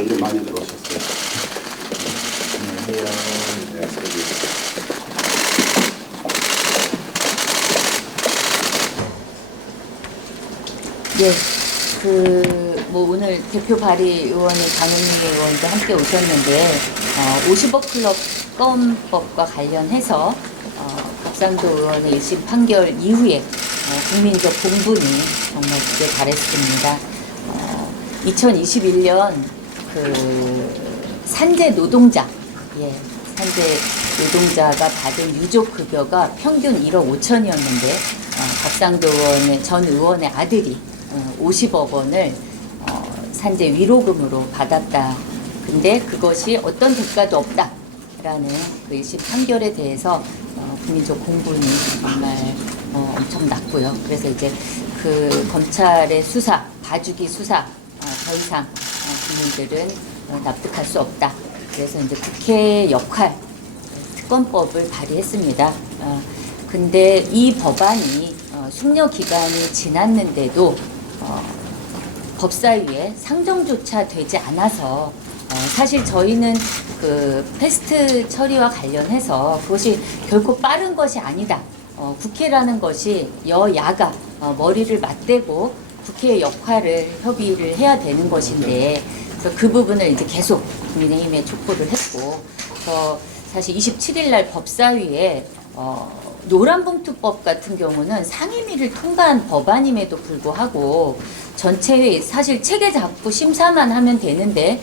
별로 많이 들어오셨어요. 안녕하세요. 예, 오늘 대표 발의 의원인 강은미 의원도 함께 오셨는데, 50억 클럽 특검법과 관련해서, 박상도 의원의 1심 판결 이후에, 국민적 공분이 정말 크게 달했습니다. 2021년 산재 노동자, 산재 노동자가 받은 유족급여가 평균 1억 5천이었는데, 박상도 의원의 전 의원의 아들이 50억 원을 산재 위로금으로 받았다. 근데 그것이 어떤 대가도 없다라는 그 1심 판결에 대해서 국민적 공분이 정말 엄청 났고요. 그래서 이제 그 검찰의 수사, 봐주기 수사 더 이상 국민들은 납득할 수 없다. 그래서 이제 국회 역할 특검법을 발의했습니다. 근데 이 법안이 숙려 기간이 지났는데도 법사위에 상정조차 되지 않아서 사실 저희는 그 패스트 처리와 관련해서 그것이 결코 빠른 것이 아니다. 국회라는 것이 여야가 머리를 맞대고 국회의 역할을 협의를 해야 되는 것인데, 그래서 그 부분을 이제 계속 국민의힘에 촉구를 했고, 사실 27일 날 법사위에 노란봉투법 같은 경우는 상임위를 통과한 법안임에도 불구하고 전체 회의, 사실 체계 잡고 심사만 하면 되는데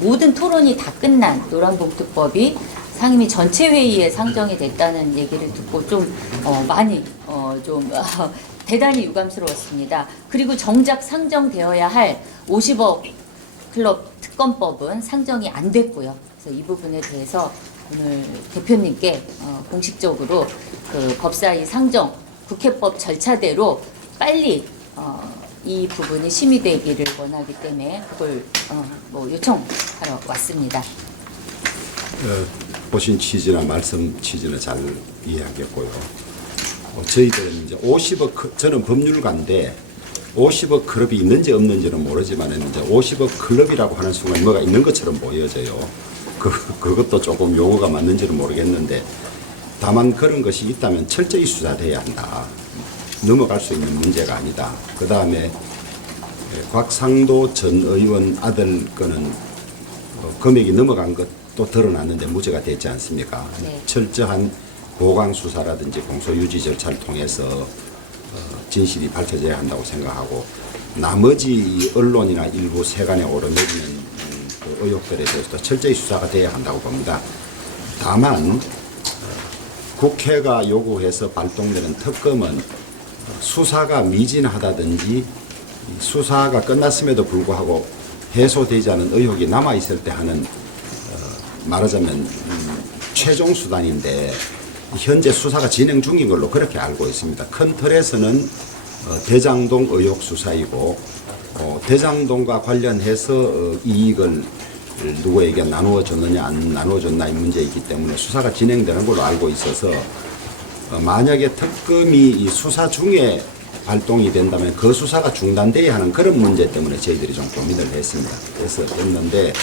모든 토론이 다 끝난 노란봉투법이 상임위 전체 회의에 상정이 됐다는 얘기를 듣고 좀 많이 대단히 유감스러웠습니다. 그리고 정작 상정되어야 할 50억 클럽 특검법은 상정이 안 됐고요. 그래서 이 부분에 대해서 오늘 대표님께 공식적으로 그 법사위 상정 국회법 절차대로 빨리 이 부분이 심의되기를 원하기 때문에 그걸 요청하러 왔습니다. 보신 취지나 말씀 취지는 잘 이해하겠고요. 저희들은 이제 50억, 저는 법률가인데 50억 클럽이 있는지 없는지는 모르지만 이제 50억 클럽이라고 하는 순간 뭐가 있는 것처럼 보여져요. 그것도 조금 용어가 맞는지는 모르겠는데, 다만 그런 것이 있다면 철저히 수사돼야 한다. 넘어갈 수 있는 문제가 아니다. 그 다음에 곽상도 전 의원 아들 거는 금액이 넘어간 것도 드러났는데 무죄가 됐지 않습니까? 네. 철저한 보강 수사라든지 공소유지 절차를 통해서 진실이 밝혀져야 한다고 생각하고, 나머지 언론이나 일부 세간에 오르내리는 그 의혹들에 대해서도 철저히 수사가 돼야 한다고 봅니다. 다만 국회가 요구해서 발동되는 특검은 수사가 미진하다든지 수사가 끝났음에도 불구하고 해소되지 않은 의혹이 남아있을 때 하는 말하자면 최종 수단인데, 현재 수사가 진행 중인 걸로 그렇게 알고 있습니다. 큰 틀에서는 대장동 의혹 수사이고, 대장동과 관련해서 이익을 누구에게 나누어 줬느냐 안 나누어 줬나 이 문제이기 때문에 수사가 진행되는 걸로 알고 있어서, 만약에 특검이 이 수사 중에 발동이 된다면 그 수사가 중단돼야 하는 그런 문제 때문에 저희들이 좀 고민을 했습니다. 그래서 했는데,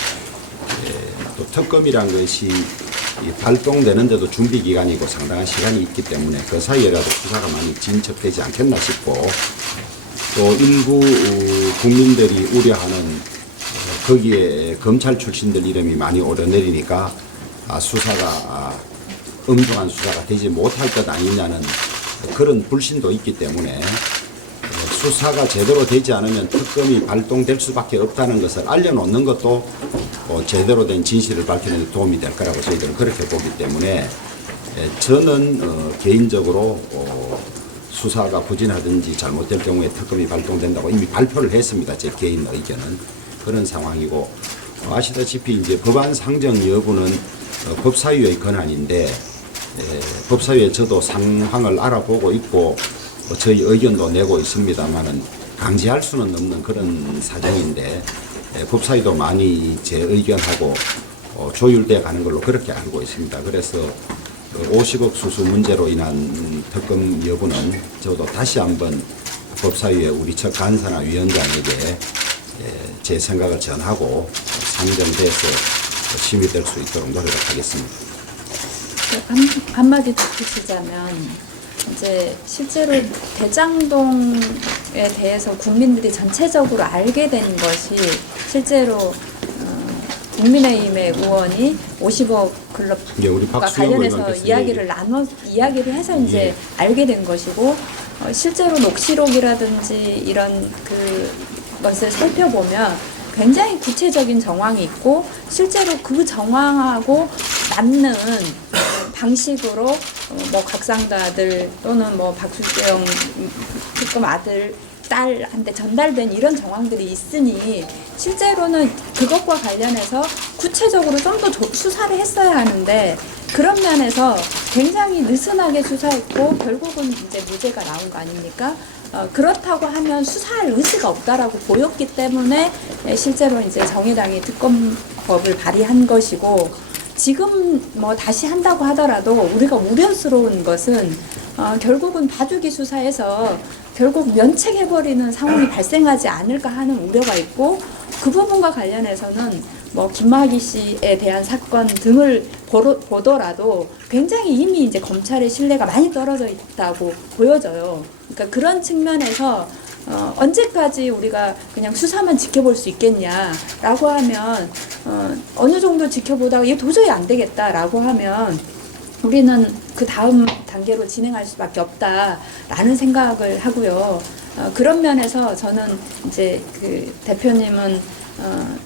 또 특검이란 것이 발동되는데도 준비 기간이고 상당한 시간이 있기 때문에 그 사이에라도 수사가 많이 진척되지 않겠나 싶고, 또 일부 국민들이 우려하는 거기에 검찰 출신들 이름이 많이 오르내리니까 수사가 엄중한 수사가 되지 못할 것 아니냐는 그런 불신도 있기 때문에, 수사가 제대로 되지 않으면 특검이 발동될 수밖에 없다는 것을 알려놓는 것도 제대로 된 진실을 밝히는 데 도움이 될 거라고 저희들은 그렇게 보기 때문에, 저는 개인적으로 수사가 부진하든지 잘못될 경우에 특검이 발동된다고 이미 발표를 했습니다. 제 개인 의견은 그런 상황이고, 아시다시피 이제 법안 상정 여부는 법사위의 권한인데, 법사위에 저도 상황을 알아보고 있고 저희 의견도 내고 있습니다만은 강제할 수는 없는 그런 사정인데, 법사위도 많이 제 의견하고 조율돼 가는 걸로 그렇게 알고 있습니다. 그래서 50억 수수 문제로 인한 특검 여부는 저도 다시 한번 법사위의 우리 첫 간사나 위원장에게 제 생각을 전하고 상정돼서 심의될 수 있도록 노력하겠습니다. 한마디 덧붙이자면 이제 실제로 대장동에 대해서 국민들이 전체적으로 알게 된 것이 실제로 국민의힘의 의원이 50억 예, 우리 클럽과 박수영 관련해서 의원께서 이야기를 해서 이제 예. 알게 된 것이고 실제로 녹취록이라든지 이런 것을 살펴보면 굉장히 구체적인 정황이 있고 실제로 그 정황하고 맞는 방식으로 뭐 곽상도 아들 또는 뭐 박수영 특검 아들 딸한테 전달된 이런 정황들이 있으니 실제로는 그것과 관련해서 구체적으로 좀 더 수사를 했어야 하는데 그런 면에서 굉장히 느슨하게 수사했고 결국은 이제 무죄가 나온 거 아닙니까? 그렇다고 하면 수사할 의지가 없다라고 보였기 때문에 실제로 이제 정의당이 특검법을 발의한 것이고 지금 뭐 다시 한다고 하더라도 우리가 우려스러운 것은 결국은 봐주기 수사에서 결국 면책해버리는 상황이 발생하지 않을까 하는 우려가 있고 그 부분과 관련해서는 뭐 김학의 씨에 대한 사건 등을 보더라도 굉장히 이미 이제 검찰의 신뢰가 많이 떨어져 있다고 보여져요. 그러니까 그런 측면에서 언제까지 우리가 그냥 수사만 지켜볼 수 있겠냐라고 하면 어느 정도 지켜보다가 이게 도저히 안 되겠다라고 하면 우리는 그 다음 단계로 진행할 수밖에 없다라는 생각을 하고요. 그런 면에서 저는 이제 그 대표님은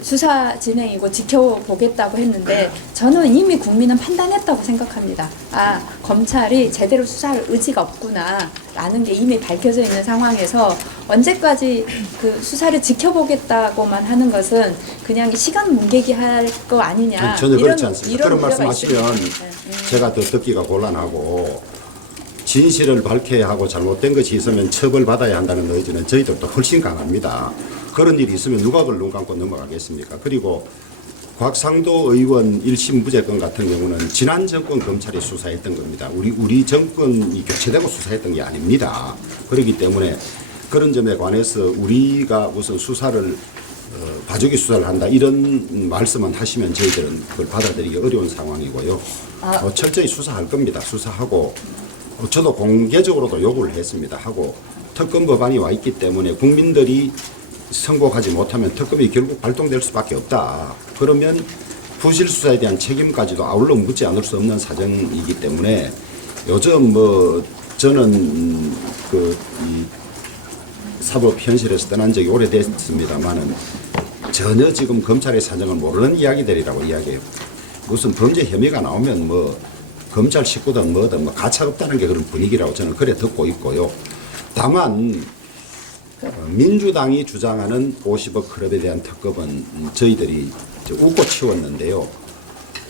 수사 진행이고 지켜보겠다고 했는데 저는 이미 국민은 판단했다고 생각합니다. 아, 검찰이 제대로 수사할 의지가 없구나라는 게 이미 밝혀져 있는 상황에서 언제까지 그 수사를 지켜보겠다고만 하는 것은 그냥 시간 뭉개기 할 거 아니냐. 전혀 그렇지 않습니다. 이런 그런 우려가 말씀하시면 있습니다. 제가 더 듣기가 곤란하고 진실을 밝혀야 하고 잘못된 것이 있으면 처벌받아야 한다는 의지는 저희들도 훨씬 강합니다. 그런 일이 있으면 누가 그걸 눈 감고 넘어가겠습니까? 그리고 곽상도 의원 1심 무죄건 같은 경우는 지난 정권 검찰이 수사했던 겁니다. 우리 정권이 교체되고 수사했던 게 아닙니다. 그렇기 때문에 그런 점에 관해서 우리가 무슨 수사를 봐주기 수사를 한다 이런 말씀은 하시면 저희들은 그걸 받아들이기 어려운 상황이고요. 철저히 수사할 겁니다. 수사하고 저도 공개적으로도 요구를 했습니다. 하고 특검 법안이 와 있기 때문에 국민들이 선고하지 못하면 특검이 결국 발동될 수밖에 없다. 그러면 부실 수사에 대한 책임까지도 아울러 묻지 않을 수 없는 사정이기 때문에 요즘 뭐 저는 이 사법 현실에서 떠난 적이 오래됐습니다만은 전혀 지금 검찰의 사정을 모르는 이야기들이라고 이야기해요. 무슨 범죄 혐의가 나오면 뭐 검찰 식구든 뭐든 뭐 가차 없다는 게 그런 분위기라고 저는 그래 듣고 있고요. 다만 민주당이 주장하는 50억 클럽에 대한 특검은 저희들이 웃고 치웠는데요.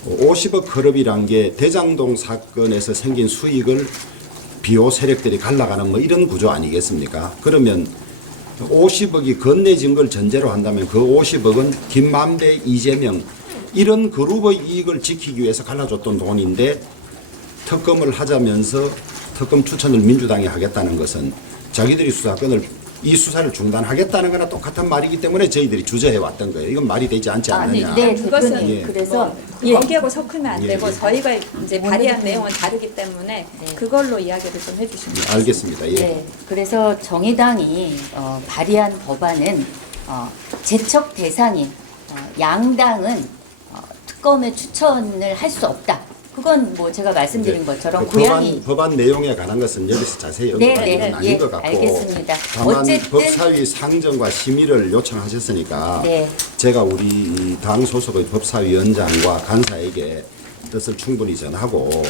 50억 클럽이란 게 대장동 사건에서 생긴 수익을 비호 세력들이 갈라가는 뭐 이런 구조 아니겠습니까? 그러면 50억이 건네진 걸 전제로 한다면 그 50억은 김만배, 이재명 이런 그룹의 이익을 지키기 위해서 갈라줬던 돈인데 특검을 하자면서 특검 추천을 민주당이 하겠다는 것은 자기들이 이 수사를 중단하겠다는 거나 똑같은 말이기 때문에 저희들이 주저해 왔던 거예요. 이건 말이 되지 않지 않느냐. 네, 그것은 대표님. 예. 그래서 거기하고 섞으면 안 되고 예. 저희가 이제 발의한 내용은 다르기 때문에 그걸로 이야기를 좀 해주시면 좋겠습니다. 알겠습니다. 예. 네, 그래서 정의당이 발의한 법안은 제척 대상인 양당은 특검에 추천을 할 수 없다. 그건 뭐 제가 말씀드린 것처럼 그 고양이 법안 내용에 관한 것은 여기서 자세히 네, 언급할 네, 일은 아닌 예, 것 같고 알겠습니다. 다만 어쨌든 법사위 상정과 심의를 요청하셨으니까 네. 제가 우리 당 소속의 법사위원장과 간사에게 뜻을 충분히 전하고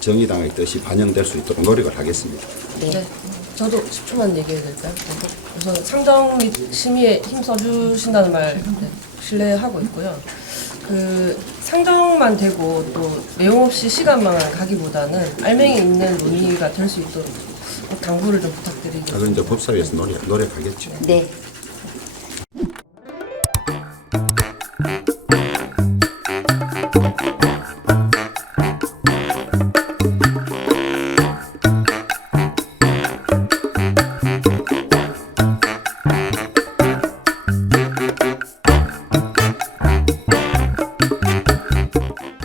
정의당의 뜻이 반영될 수 있도록 노력을 하겠습니다. 네, 저도 10초만 얘기해도 될까요? 우선 상정 및 심의에 힘써주신다는 말 신뢰하고 있고요. 그 상정만 되고 또 내용 없이 시간만 가기보다는 알맹이 있는 논의가 될 수 있도록 꼭 당부를 좀 부탁드리겠습니다. 그건 이제 법사위에서 노력하겠죠. 네.